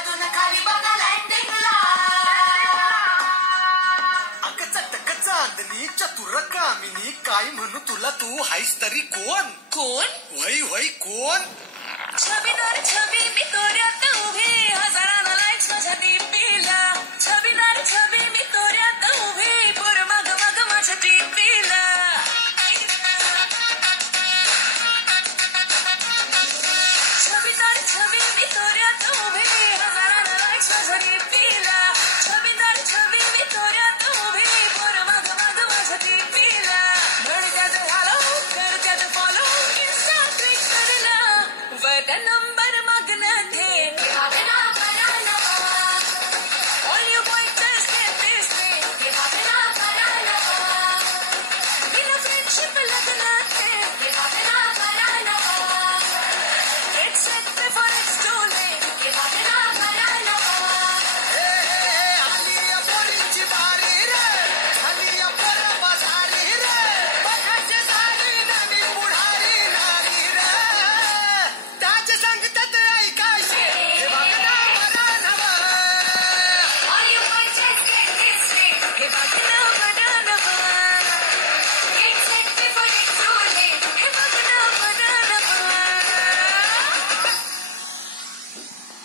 डोक्यातून खाली बघा लँडिंगला. अग चटक चांदणी चतुर कामिनी काय म्हणू तुला तू हायस तरी कोण. कोण? वही वही कोण. छबीदार छबी मी तोऱ्यात उभी हजारांना लाईक्स माझ्या डीपीला. छबीदार छबी मी तोऱ्यात उभी पोर मग मग माझ्या डीपीला. छबीदार छबी मी तोऱ्यात उभी हजारांना लाईक्स माझ्या डीपीला. छबीदार छबी मी तोऱ्यात उभी पोर मग मग माझ्या डीपीला. म्हणत्यात हॅलो करत्यात फॉलो इन्स्टा क्लिक करला बट नंबर मागणं ते All you boys this thing बिना फ्रेंडशिप लगणं ते It's set before it's too late. आली पोरींची बारी रे आली पोर बाजारी रे बघायचे सारी नवी पुढारी नारी रे त्याचे सांगतात ऐकायचे हे बघा मला नवं. All you boys this thing हे बघणं